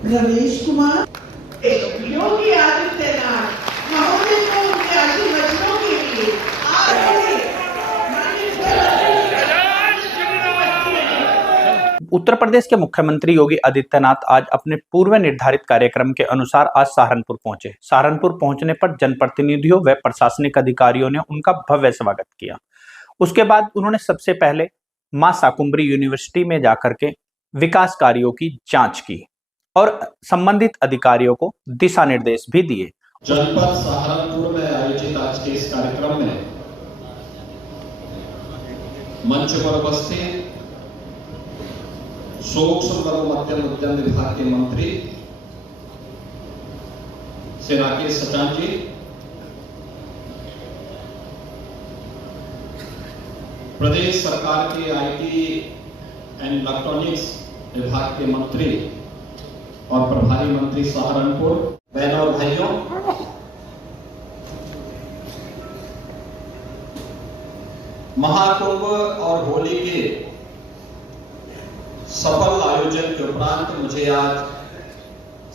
रमेश कुमार योगी आदित्यनाथ महोदय को उनके आशीर्वचनों के लिए उत्तर प्रदेश के मुख्यमंत्री योगी आदित्यनाथ आज अपने पूर्व निर्धारित कार्यक्रम के अनुसार आज सहारनपुर पहुंचे। सहारनपुर पहुंचने पर जनप्रतिनिधियों व प्रशासनिक अधिकारियों ने उनका भव्य स्वागत किया। उसके बाद उन्होंने सबसे पहले मां शाकुंभरी यूनिवर्सिटी में जाकर के विकास कार्यों की जांच की और संबंधित अधिकारियों को दिशा निर्देश भी दिए। जनपद सहारनपुर में आयोजित आज के इस कार्यक्रम में मंच पर उपस्थित सूक्ष्म लघु मध्यम उद्यम विभाग के मंत्री श्री राकेश सचान जी, प्रदेश सरकार के आईटी एंड इलेक्ट्रॉनिक्स विभाग के मंत्री और प्रभारी मंत्री सहारनपुर, बहनों और भाइयों, महाकुंभ और होली के सफल आयोजन के उपरांत मुझे आज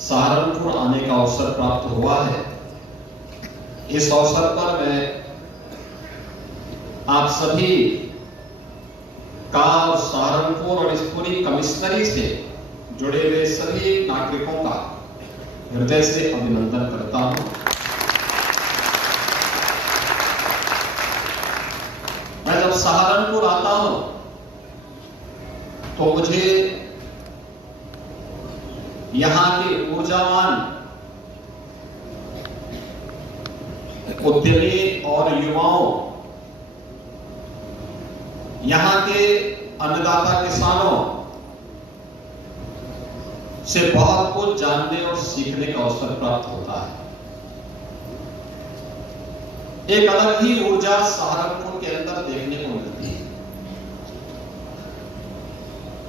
सहारनपुर आने का अवसर प्राप्त हुआ है। इस अवसर पर मैं आप सभी का और सहारनपुर और इस पूरी कमिश्नरी से जुड़े हुए सभी नागरिकों का हृदय से अभिनंदन करता हूं। मैं जब सहारनपुर आता हूं तो मुझे यहां के ऊर्जावान उद्यमी और युवाओं, यहां के अन्नदाता किसानों से बहुत कुछ जानने और सीखने का अवसर प्राप्त होता है। एक अलग ही ऊर्जा सहारनपुर के अंदर देखने को मिलती है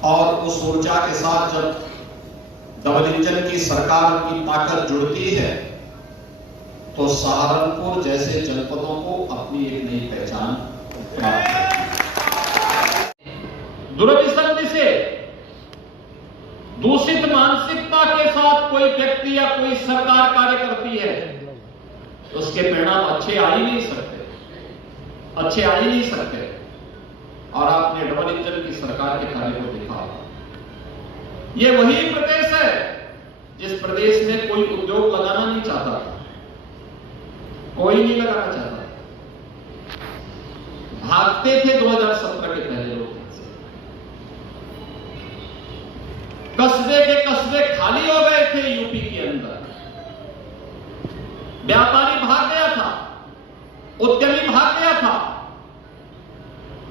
और उस ऊर्जा के साथ जब डबल इंजन की सरकार की ताकत जुड़ती है तो सहारनपुर जैसे जनपदों को अपनी एक नई पहचान प्राप्त होती है। दुर्विसंधि से दूषित मानसिकता के साथ कोई व्यक्ति या कोई सरकार कार्य करती है तो उसके परिणाम अच्छे आ ही नहीं सकते। और आपने डबल इंजन की सरकार के कार्य को देखा। ये वही प्रदेश है जिस प्रदेश में कोई उद्योग लगाना नहीं चाहता था, कोई नहीं लगाना चाहता, भागते थे 2017 के पहले लोग। कस्बे के कस्बे खाली हो गए थे यूपी के अंदर। व्यापारी भाग गया था, उद्यमी भाग गया था,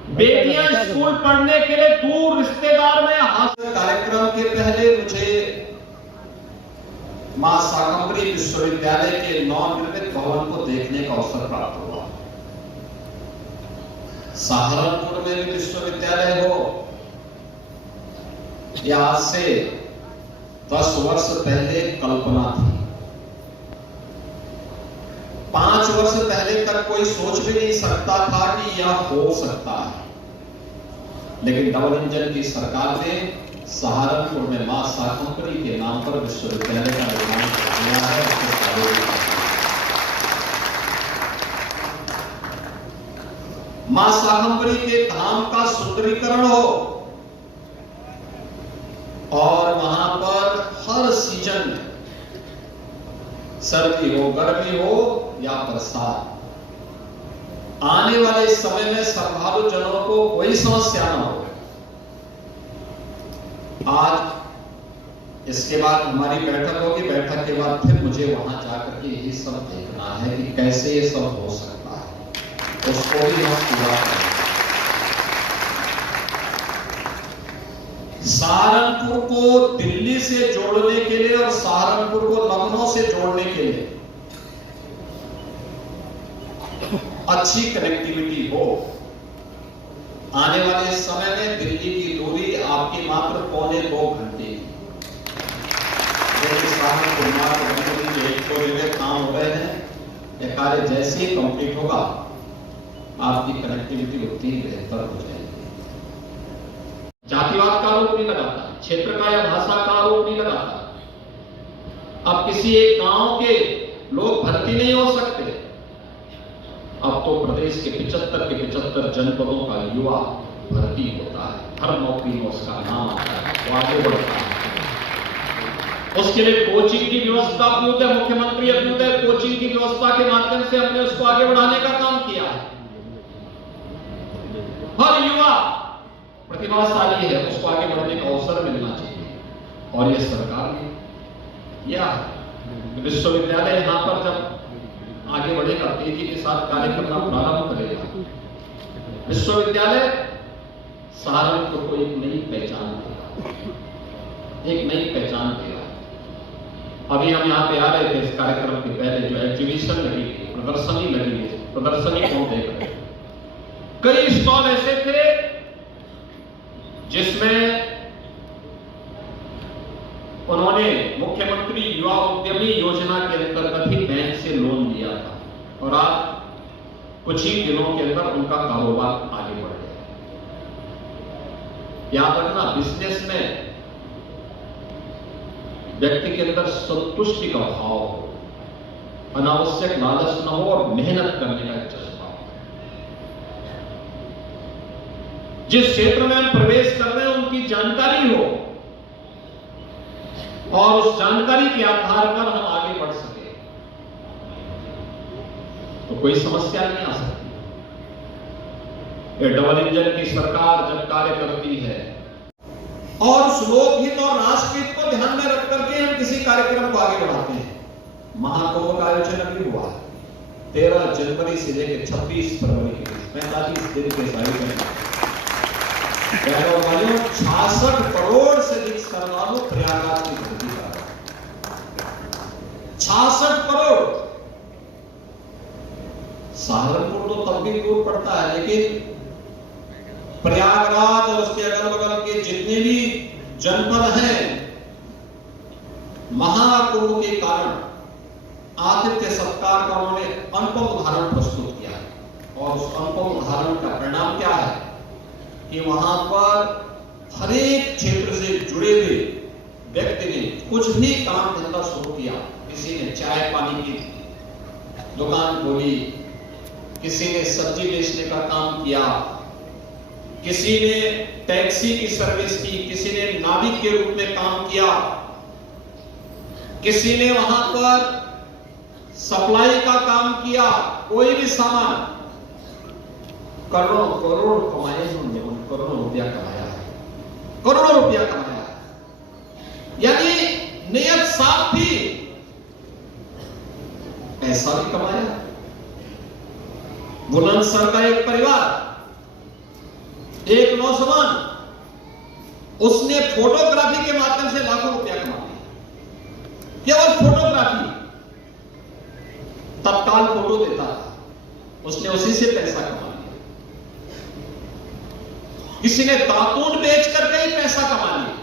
बेटियां स्कूल पढ़ने के लिए दूर रिश्तेदार में हासिल। कार्यक्रम के पहले मुझे मां शाकंभरी विश्वविद्यालय के नवनिर्मित भवन को देखने का अवसर प्राप्त हुआ। सहारनपुर में भी विश्वविद्यालय हो, यह आज से 10 वर्ष पहले कल्पना थी। 5 वर्ष पहले तक कोई सोच भी नहीं सकता था कि यह हो सकता है, लेकिन डबल इंजन की सरकार ने सहारनपुर में मां शाकंभरी के नाम पर विश्वविद्यालय का निर्माण कर दिया है। मां शाकंभरी के धाम का सुंदरीकरण हो और वहां पर हर सीजन में, सर्दी हो, गर्मी हो या बरसात, आने वाले समय में श्रद्धालु जनों को कोई समस्या न हो। आज इसके बाद हमारी बैठक होगी, बैठक के बाद फिर मुझे वहां जाकर के यही सब देखना है कि कैसे ये सब हो सकता है, उसको भी हम पूरा करें। सहारनपुर को दिल्ली से जोड़ने के लिए और सहारनपुर को लखनऊ से जोड़ने के लिए अच्छी कनेक्टिविटी हो। आने वाले समय में दिल्ली की दूरी आपकी मात्र 1.25 घंटे की। सहारनपुर मात्र 1 जगह काम हो रहे हैं, यह कार्य जैसे ही कंप्लीट होगा आपकी कनेक्टिविटी उतनी ही बेहतर हो जाएगी। जातिवाद का आरोप नहीं लगाता, क्षेत्र का या भाषा का आरोप नहीं लगाता, अब किसी एक गांव के लोग भर्ती नहीं हो सकते। अब तो प्रदेश के 75 जनपदों का युवा भर्ती होता है, हर नौकरी में उसका नाम आता है, वो आगे बढ़ता है। उसके लिए कोचिंग की व्यवस्था अभ्युदय, मुख्यमंत्री अभ्युदय कोचिंग की व्यवस्था के माध्यम से हमने उसको आगे बढ़ाने का काम किया है। हर युवा प्रतिभाशाली है, उसको आगे बढ़ने का अवसर मिलना चाहिए। और यह सरकार ने या विश्वविद्यालय यहां पर जब आगे बढ़ेगा, तेजी के साथ कार्य करना प्रारंभ करेगा, विश्वविद्यालय सहारनपुर को एक नई पहचान देगा, एक नई पहचान देगा। अभी हम यहाँ पे आ रहे थे इस कार्यक्रम के पहले, जो एग्जीबिशन लगी थी, प्रदर्शनी लगी थी, प्रदर्शनी कौन देख रहे, कई स्टॉल ऐसे थे जिसमें उन्होंने मुख्यमंत्री युवा उद्यमी योजना के अंतर्गत ही बैंक से लोन लिया था, और आज कुछ ही दिनों के अंदर उनका कारोबार आगे बढ़ गया। याद रखना, बिजनेस में व्यक्ति के अंदर संतुष्टि का भाव हो, अनावश्यक लालच न हो और मेहनत करने का जज्बा हो। जिस क्षेत्र में हम प्रवेश कर रहे हैं उनकी जानकारी हो और उस जानकारी के आधार पर हम आगे बढ़ सके, तो कोई समस्या नहीं आ सकती। ये डबल इंजन की सरकार जब कार्य करती है और उस लोकहित और राष्ट्रहित को ध्यान में रख करके हम किसी कार्यक्रम को आगे बढ़ाते हैं। महाकुंभ का आयोजन अभी हुआ 13 जनवरी से लेकर 26 फरवरी के बीच 45 दिन के आयोजन। 66 करोड़ से अधिक श्रद्धालु प्रयागराज की धरती पर, 66 करोड़। सहारनपुर तो तब भी दूर पड़ता है, लेकिन प्रयागराज और उसके अगल बगल के जितने भी जनपद हैं, महाकुंभ के कारण आतिथ्य सत्कार का उन्होंने अनुपम उदाहरण प्रस्तुत किया है। और उस अनुपम उदाहरण का परिणाम क्या है कि वहां पर हर एक क्षेत्र से जुड़े हुए व्यक्ति ने कुछ भी काम धंधा शुरू किया। किसी ने चाय पानी की दुकान खोली, किसी ने सब्जी बेचने का काम किया, किसी ने टैक्सी की सर्विस की, किसी ने नाविक के रूप में काम किया, किसी ने वहां पर सप्लाई का काम किया। कोई भी सामान, करोड़ों करोड़ कमाए उन्होंने, करोड़ों रुपया कमाया है, करोड़ों रुपया कमाया है। यानी नियत साफ थी, पैसा भी कमाया। बुलंदशहर का एक परिवार, एक नौजवान, उसने फोटोग्राफी के माध्यम से लाखों रुपया कमा लिया। केवल फोटोग्राफी, तत्काल फोटो देता था, उसने उसी से पैसा कमा लिया। किसी ने दातून बेच करके ही पैसा कमा लिया,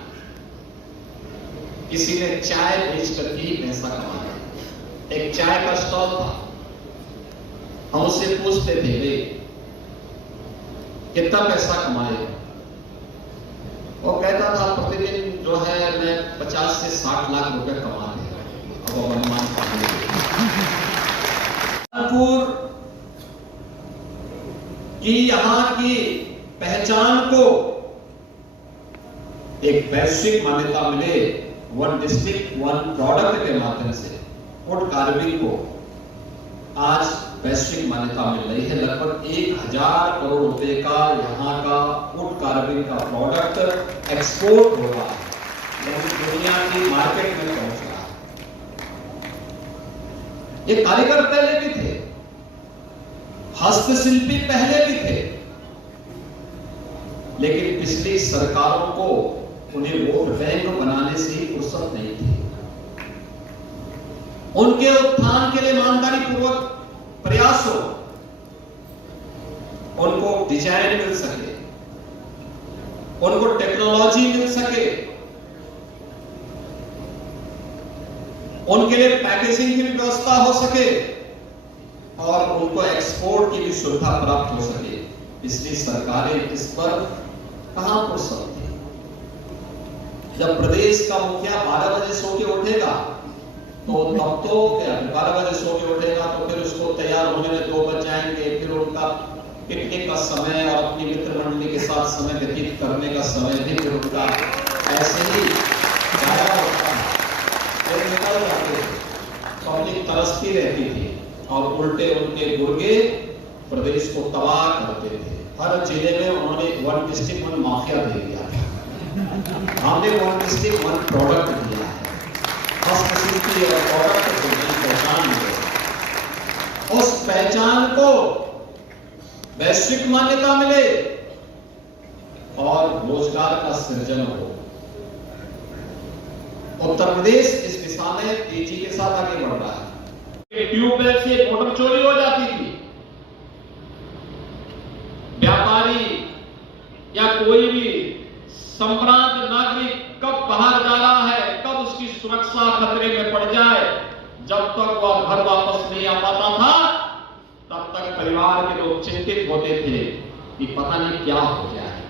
किसी ने चाय बेच करके ही पैसा कमा लिया। एक चाय का स्टॉल था, हम उससे पूछते थे, भाई कितना पैसा कमाए? वो कहता था प्रतिदिन जो है मैं 50 से 60 लाख रुपए कमा लेगा। अब अनुमान की यहां की पहचान को एक वैश्विक मान्यता मिले, वन डिस्ट्रिक्ट वन प्रोडक्ट के माध्यम से वुड कार्विंग को आज वैश्विक मान्यता मिल रही है। लगभग 1000 करोड़ रुपए का यहाँ का वुड कार्विंग का प्रोडक्ट एक्सपोर्ट हो रहा है, दुनिया की मार्केट में पहुंच रहा है। ये कारीगर पहले भी थे, हस्तशिल्पी पहले भी थे, लेकिन पिछली सरकारों को उन्हें वोट बैंक बनाने से ही फुर्सत नहीं थी। उनके उत्थान के लिए ईमानदारी पूर्वक प्रयास हो, उनको डिजाइन मिल सके, उनको टेक्नोलॉजी मिल सके, उनके लिए पैकेजिंग की व्यवस्था हो सके और उनको एक्सपोर्ट की भी सुविधा प्राप्त हो सके। पिछली सरकारें इस पर कहां फुर्सत थी। जब प्रदेश का मुखिया 12 बजे सो के उठेगा तो तब तो क्या 12 बजे सो के उठेगा तो फिर उसको तैयार होने में 2 बज जाएंगे, फिर उनका पिकनिक का समय और अपनी मित्र मंडली के साथ समय व्यतीत करने का समय भी फिर उनका ऐसे ही जाया होता है, फिर निकल जाते थे। पब्लिक तरसती रहती थी और उल्टे उनके गुर्गे प्रदेश को तबाह करते थे। हर जिले में उन्होंने 1 डिस्ट्रिक्ट 1 माफिया दे दिया था। हमने 1 डिस्ट्रिक्ट 1 प्रोडक्ट दिया है, हस्तशिल्पी और प्रोडक्ट को नई पहचान मिले, उस पहचान को वैश्विक मान्यता मिले और रोजगार का सृजन हो। उत्तर प्रदेश इस दिशा में तेजी के साथ आगे बढ़ रहा है। ट्यूबवेल से मोटर चोरी हो जाती थी, व्यापारी या कोई भी संभ्रांत नागरिक कब बाहर जा रहा है, कब उसकी सुरक्षा खतरे में पड़ जाए, जब तक वह घर वापस नहीं आ पाता था तब तक परिवार के लोग चिंतित होते थे कि पता नहीं क्या हो गया है।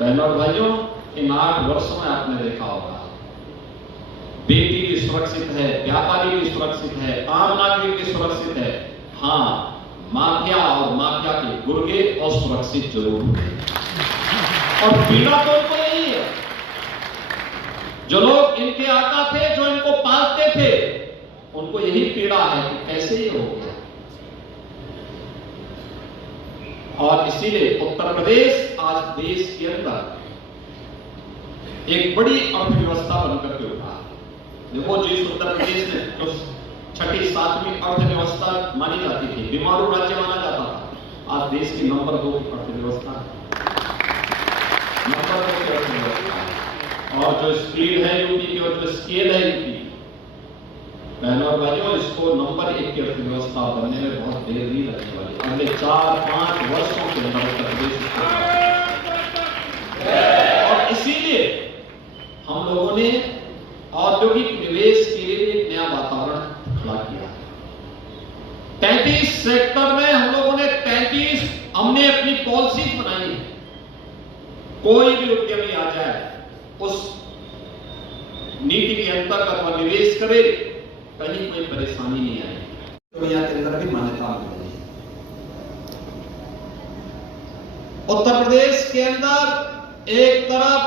बहनों और भाइयों, इन 8 वर्षों में आपने देखा होगा बेटी भी सुरक्षित है, व्यापारी भी सुरक्षित है, आम नागरिक भी सुरक्षित है। हाँ, माफिया और माफिया के गुर्गे असुरक्षित जरूर है और पीड़ा तो उनको यही है। जो लोग इनके आका थे, जो इनको पालते थे, उनको यही पीड़ा है कि कैसे ये हो गया। और इसीलिए उत्तर प्रदेश आज देश के अंदर एक बड़ी अर्थव्यवस्था बनकर के उठा। देखो, जिस उत्तर प्रदेश में जो 6ठी 7वीं अर्थव्यवस्था मानी जाती थी, बीमारू राज्य माना जाता था, आज देश की नंबर 2 अर्थव्यवस्था, नंबर 2 की अर्थव्यवस्था। और जो स्पीड है यूपी की और जो स्केल है यूपी, बहनों और भाइयों, इसको नंबर 1 की अर्थव्यवस्था बनने में बहुत देर नहीं लगने वाली। अगले 4-5 वर्षों के अंदर उत्तर प्रदेश, और इसीलिए हम लोगों ने औद्योगिक निवेश के लिए एक नया वातावरण खड़ा किया। 33 सेक्टर में हम लोगों ने 33 हमने अपनी पॉलिसीज बनाई है। कोई भी उद्यमी आ जाए, उस नीति के अंतर्गत वह निवेश करे, कहीं कोई परेशानी नहीं आए। दुनिया के अंदर भी मान्यता मिल रही है। उत्तर प्रदेश के अंदर एक तरफ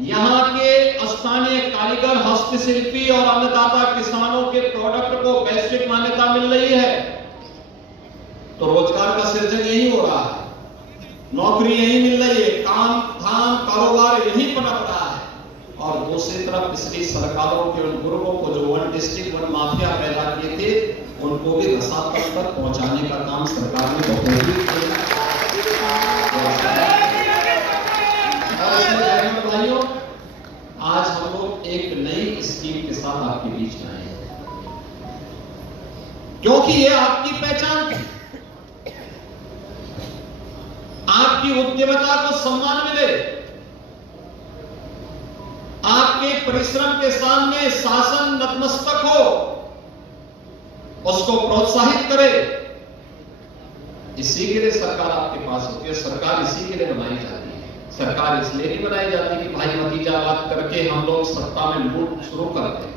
यहां के स्थानीय कारीगर, हस्तशिल्पी और अन्नदाता किसानों के प्रोडक्ट को वैश्विक मान्यता मिल रही है, तो रोजगार का सृजन यही हो रहा है, नौकरी यही मिल रही है, काम धाम कारोबार यही पनप रहा है। और दूसरी तरफ पिछली सरकारों के उन गुर्गों को जो 1 डिस्ट्रिक्ट 1 माफिया पैदा किए थे, उनको भी रसातल तक पहुंचाने का काम सरकार ने बखूबी किया। भाइयों, आज हम लोग एक नई स्कीम के साथ आपके बीच में आए हैं, क्योंकि ये आपकी पहचान थी। आपकी उद्यमिता को सम्मान मिले, आपके परिश्रम के सामने शासन नतमस्तक हो, उसको प्रोत्साहित करे। इसी के लिए सरकार आपके पास होती है। सरकार इसी के लिए बनाई जाती है। सरकार इसलिए नहीं बनाई जाती कि भाई भतीजावाद करके हम लोग सत्ता में लूट शुरू करते हैं।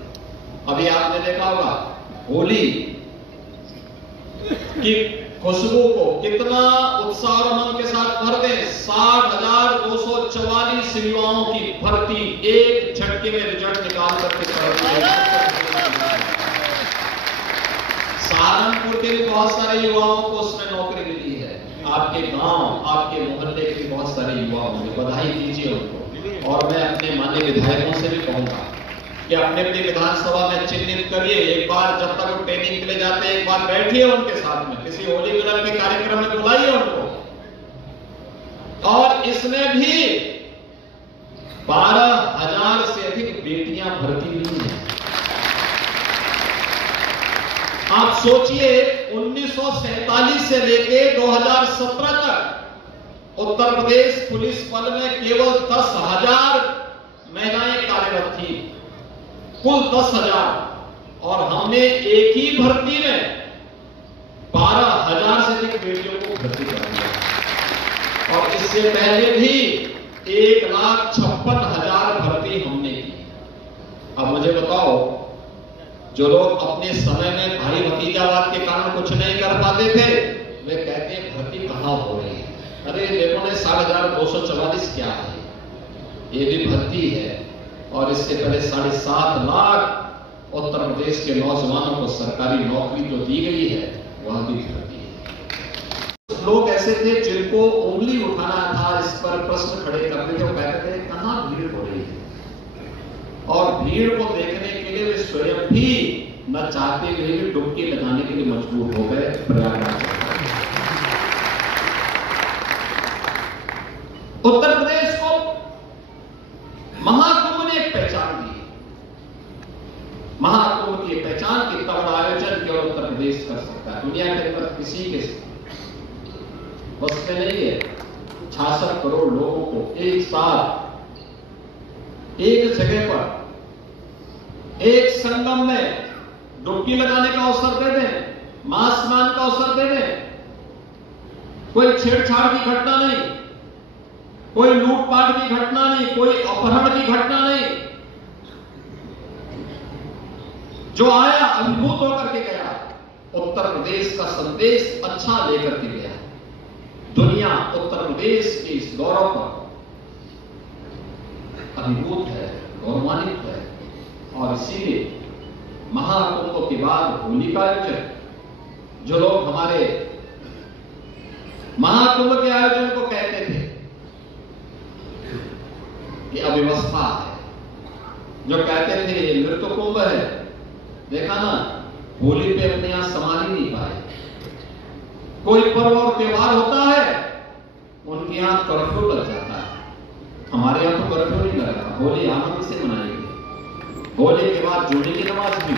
अभी आपने देखा होगा होली की खुशबू को कितना उत्साह और उमंग के साथ भरते हैं। 60,244 युवाओं की भर्ती एक झटके में रिजल्ट निकाल करके सहारनपुर के भी बहुत सारे युवाओं को उसमें नौकरी मिली है। आपके गांव, आपके मोहल्ले के बहुत सारे युवा होंगे, बधाई दीजिए उनको। और मैं अपने माननीय विधायकों से भी कहूंगा कि अपने अपनी विधानसभा में चिन्हित करिए, एक बार जब तक वो ट्रेनिंग के लिए जाते हैं, एक बार बैठिए उनके साथ में, किसी होली मिलन के कार्यक्रम में बुलाइए उनको। और इसमें भी 12,000 से अधिक बेटियां भर्ती हुई हैं। आप सोचिए, 1947 से लेके 2017 तक उत्तर प्रदेश पुलिस बल में केवल 10,000 महिलाएं कार्यरत थी, कुल 10,000। और हमने एक ही भर्ती में 12,000 से अधिक बेटियों को भर्ती कर दिया। और इससे पहले भी 1,56,000 भर्ती हमने की। अब मुझे बताओ, जो लोग अपने समय में भाई भतीजावाद के कारण कुछ नहीं कर पाते थे, वे कहते हैं भर्ती कहां हो रही है। अरे देखो ने 7,244 क्या है, ये भी भर्ती है। और इससे पहले 7.5 लाख उत्तर प्रदेश के नौजवानों को सरकारी नौकरी जो दी गई है वह भी भर्ती है। लोग ऐसे थे जिनको उंगली उठाना था, इस पर प्रश्न खड़े करते थे, वो कहते थे कहां भीड़ हो रही है। और भीड़ को देखने के लिए वे स्वयं भी न चाहते हुए भी डुबकी लगाने के लिए मजबूर हो गए प्रयागराज। उत्तर प्रदेश को महाकुंभ ने एक पहचान दी। महाकुंभ की पहचान कितना बड़ा आयोजन केवल उत्तर प्रदेश कर सकता है, दुनिया के अंदर किसी के बस में नहीं है। 66 करोड़ लोगों को एक साथ एक जगह पर एक संगम में डुबकी लगाने का अवसर दे दें, महास्नान का अवसर दे दें। कोई छेड़छाड़ की घटना नहीं, कोई लूटपाट की घटना नहीं, कोई अपहरण की घटना नहीं। जो आया अभिभूत होकर के गया, उत्तर प्रदेश का संदेश अच्छा लेकर के गया। दुनिया उत्तर प्रदेश के इस गौरव पर अभिभूत है, गौरवान्वित है। और इसीलिए महाकुंभ के बाद होली का आयोजन, जो लोग हमारे महाकुंभ के आयोजन को कहते थे कि अव्यवस्था है, जो कहते थे ये मृत्यु कुंभ है, देखा ना होली पे अपने यहां संभाल ही नहीं पाए। कोई पर्व और त्योहार होता है उनके यहां कर्फ्यू लग जाता है, हमारे यहां तो कर्फ्यू नहीं लगा। होली आनंद से मनाएंगे, होली के बाद जोड़ी की नमाज भी,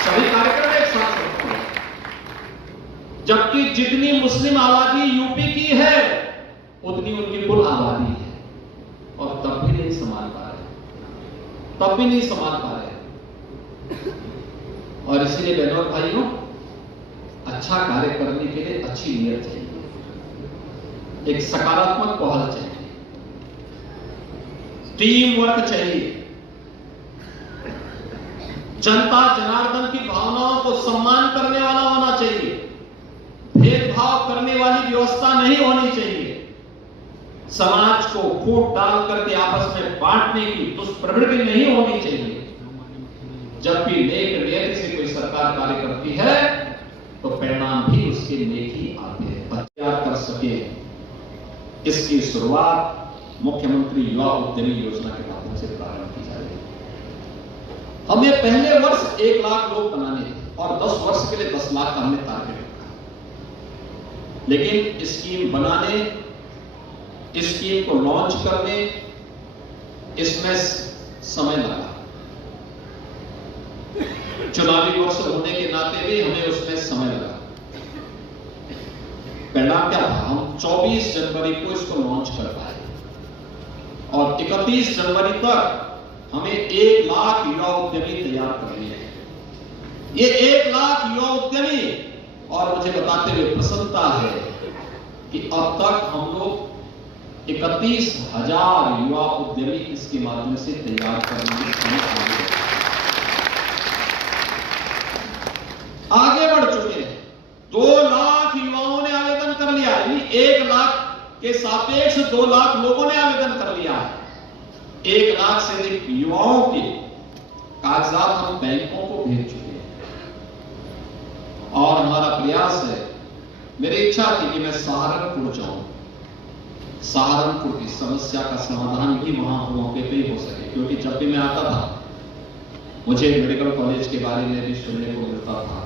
सभी कार्यक्रम एक साथ होते हैं। जबकि जितनी मुस्लिम आबादी यूपी की है उतनी उनकी कुल आबादी है, और तब भी नहीं संभाल पा रहे, तब भी नहीं संभाल पा रहे। और इसीलिए बहनों और भाइयों, अच्छा कार्य करने के लिए अच्छी नीयत चाहिए, एक सकारात्मक पहल चाहिए, टीम वर्क चाहिए, जनता जनार्दन की भावनाओं को सम्मान करने वाला होना चाहिए, भेदभाव करने वाली व्यवस्था नहीं होनी चाहिए, समाज को फूट डाल करके आपस में बांटने की दुष्प्रवृत्ति नहीं होनी चाहिए। जब भी नेक नियत से कोई सरकार कार्य करती है तो परिणाम भी उसके नेक ही आते हैं। तैयार कर सके, इसकी शुरुआत मुख्यमंत्री युवा उद्यमी योजना के माध्यम से प्रारंभ की जाएगी। हमें पहले वर्ष 1 लाख लोग बनाने हैं और 10 वर्ष के लिए 10 लाख का हमने टारगेट रखा, लेकिन स्कीम बनाने, स्कीम को लॉन्च करने, इसमें समय लगा। चुनावी वर्ष होने के नाते भी हमें उसमें समय लगा। परिणाम क्या था, हम 24 जनवरी को इसको लॉन्च कर पाए और 31 जनवरी तक हमें 1 लाख युवा उद्यमी तैयार कर लिए। ये 1 लाख युवा उद्यमी, और मुझे बताते हुए प्रसन्नता है कि अब तक हम लोग 31,000 युवा उद्यमी इसके माध्यम से तैयार करने में आगे बढ़ चुके हैं। 2 लाख युवाओं ने आवेदन कर लिया, यानी 1 लाख के सापेक्ष 2 लाख लोगों ने आवेदन कर लिया है। 1 लाख से अधिक युवाओं के कागजात हम बैंकों को भेज चुके हैं और हमारा प्रयास है, मेरी इच्छा थी कि मैं सहारनपुर जाऊं, सहारनपुर की समस्या का समाधान भी वहां मौके पे ही हो सके, क्योंकि जब भी मैं आता था मुझे मेडिकल कॉलेज के बारे में भी सुनने को मिलता था।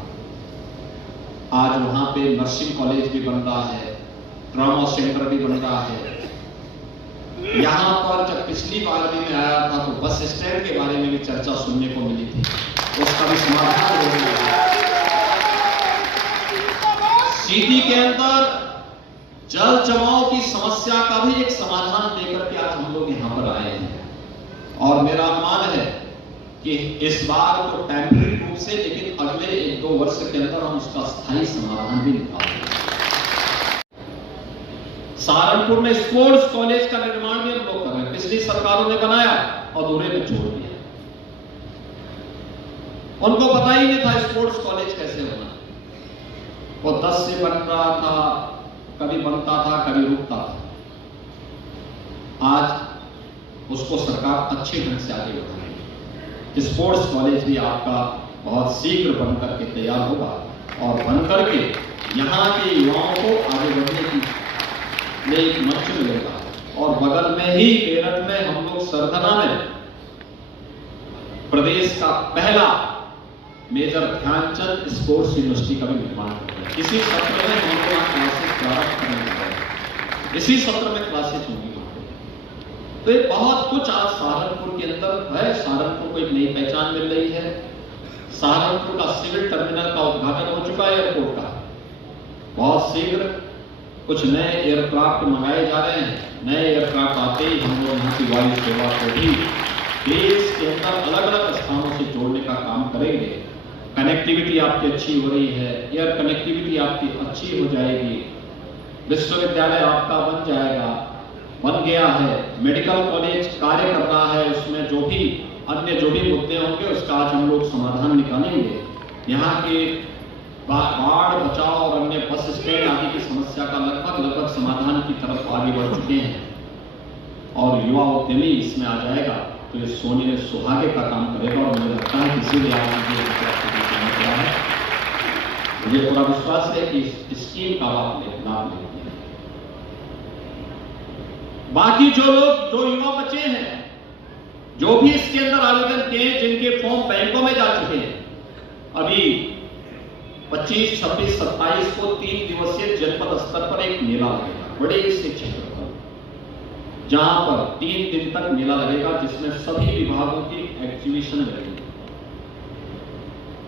आज वहां पे नर्सिंग कॉलेज भी बन रहा है, ट्रॉमा सेंटर भी बन रहा है। यहां पर जब पिछली बार भी मैं आया था तो बस स्टैंड के बारे में भी चर्चा सुनने को मिली थी, उसका भी समाधान हो गया। सिटी के अंदर जल जमाव की समस्या का भी एक समाधान लेकर के आज हम लोग यहां पर आए हैं और मेरा अनुमान है कि इस बार तो टेम्परेरी रूप से, लेकिन अगले 1-2 वर्ष के अंदर हम उसका स्थायी समाधान भी निकालेंगे। सहारनपुर में स्पोर्ट्स कॉलेज का निर्माण भी हम लोग कर रहे हैं, पिछली सरकारों ने बनाया और अधूरे में छोड़ दिया। उनको पता ही नहीं था स्पोर्ट्स कॉलेज कैसे होना। वो 10 से बन रहा था, कभी बनता था, कभी रुकता था। आज उसको सरकार अच्छे ढंग से आगे बढ़ाएगी। स्पोर्ट्स कॉलेज भी आपका बहुत शीघ्र बनकर के तैयार होगा और बनकर के यहाँ के युवाओं को आगे बढ़ने की लिए एक मंच मिलेगा। और बगल में ही मेरठ में हम लोग सरधना में प्रदेश का पहला मेजर ध्यानचंद स्पोर्ट्स यूनिवर्सिटी का भी निर्माण कर रहे हैं। इसी सत्र में हम लोग क्लासेस प्रारंभ करने जा रहे हैं। इसी सत्र में क्लासेस होंगी। तो ये बहुत कुछ आज सहारनपुर के अंदर है। सहारनपुर को एक नई पहचान मिल रही है। सहारनपुर का सिविल टर्मिनल का उद्घाटन हो चुका है एयरपोर्ट का। बहुत शीघ्र कुछ नए एयरक्राफ्ट मंगाए जा रहे हैं। नए एयरक्राफ्ट आते ही हम लोग यहाँ की वायु सेवा को भी देश के अंदर अलग अलग स्थानों से जोड़ने का काम करेंगे। कनेक्टिविटी आपकी अच्छी हो रही है, एयर कनेक्टिविटी आपकी अच्छी हो जाएगी, विश्वविद्यालय आपका बन जाएगा, बन गया है, मेडिकल कॉलेज कार्य कर रहा है, उसमें जो भी अन्य जो भी मुद्दे होंगे उसका आज हम लोग समाधान निकालेंगे। यहाँ के बाढ़ बचाव और अन्य बस स्टैंड आदि की समस्या का लगभग समाधान की तरफ आगे बढ़ चुके हैं और युवा उद्यमी इसमें आ जाएगा तो ये सोने सुहागे का काम करेगा। और मुझे लगता है इसीलिए आज है, मुझे पूरा विश्वास है कि इस स्कीम का लाभ लेते हैं। बाकी जो लोग जो युवा बचे हैं जो भी इसके अंदर आवेदन किए, जिनके फॉर्म बैंकों में जा चुके हैं, अभी 25, 26, 27 को 3 दिवसीय जनपद स्तर पर एक मेला लगेगा बड़े से क्षेत्र पर, जहां पर 3 दिन तक मेला लगेगा जिसमें सभी विभागों की एग्जीबिशन लगेगी।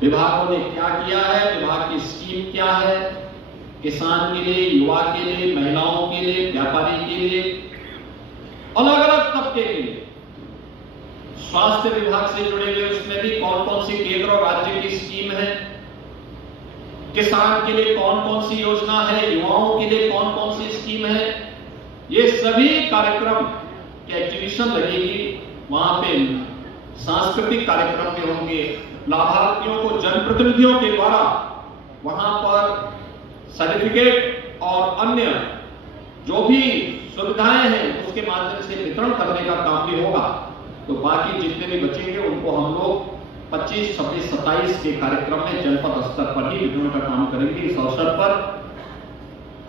विभागों ने क्या किया है, विभाग की स्कीम क्या है, किसान के लिए, युवा के लिए, महिलाओं के लिए, व्यापारी के लिए, अलग अलग तबके के लिए, स्वास्थ्य विभाग से जुड़े हुए उसमें भी कौन कौन सी केंद्र और राज्य की स्कीम है, किसान के लिए कौन कौन सी योजना है, युवाओं के लिए कौन कौन सी स्कीम है, ये सभी कार्यक्रम की एग्जीबिशन लगेगी। वहां पे सांस्कृतिक कार्यक्रम भी होंगे, लाभार्थियों को जनप्रतिनिधियों के द्वारा वहां पर सर्टिफिकेट और अन्य जो भी सुविधाएं हैं उसके माध्यम से वितरण करने का काम भी होगा। तो बाकी जितने भी बचेंगे उनको हम लोग 25, 26, 27 के कार्यक्रम में जनपद स्तर पर ही वितरण का काम करेंगे। इस अवसर पर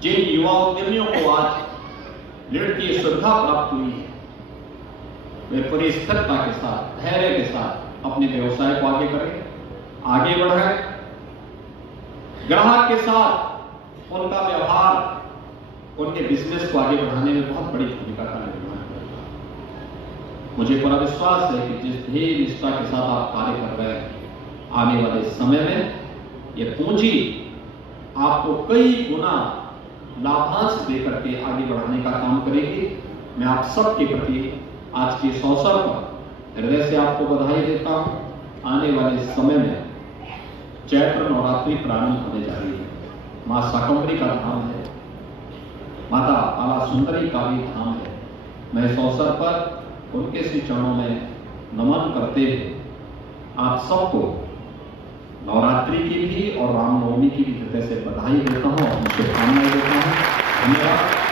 जिन युवा उद्यमियों को आज ऋण की सुविधा प्राप्त हुई है वे पूरी स्थिरता के साथ, धैर्य के साथ अपने व्यवसाय को आगे करें, आगे बढ़ाएं। ग्राहक के साथ उनका व्यवहार उनके बिजनेस को आगे बढ़ाने में बहुत बड़ी भूमिका का निर्वहन करेगा। मुझे पूरा विश्वास है कि जिस भी निष्ठा के साथ आप कार्य कर रहे हैं, आने वाले समय में ये पूंजी आपको कई गुना लाभांश देकर के आगे बढ़ाने का काम करेगी। मैं आप सबके प्रति आज के इस अवसर पर हृदय से आपको बधाई देता हूं। आने वाले समय में चैत्र नवरात्रि प्रारंभ होने जा रही है। मां शाकंभरी का धाम है, माता बाला सुंदरी का भी धाम है। मैं इस अवसर पर उनके श्री चरणों में नमन करते हुए आप सबको नवरात्रि की भी और रामनवमी की भी हृदय से बधाई देता हूं और शुभकामनाएं देता हूं। धन्यवाद।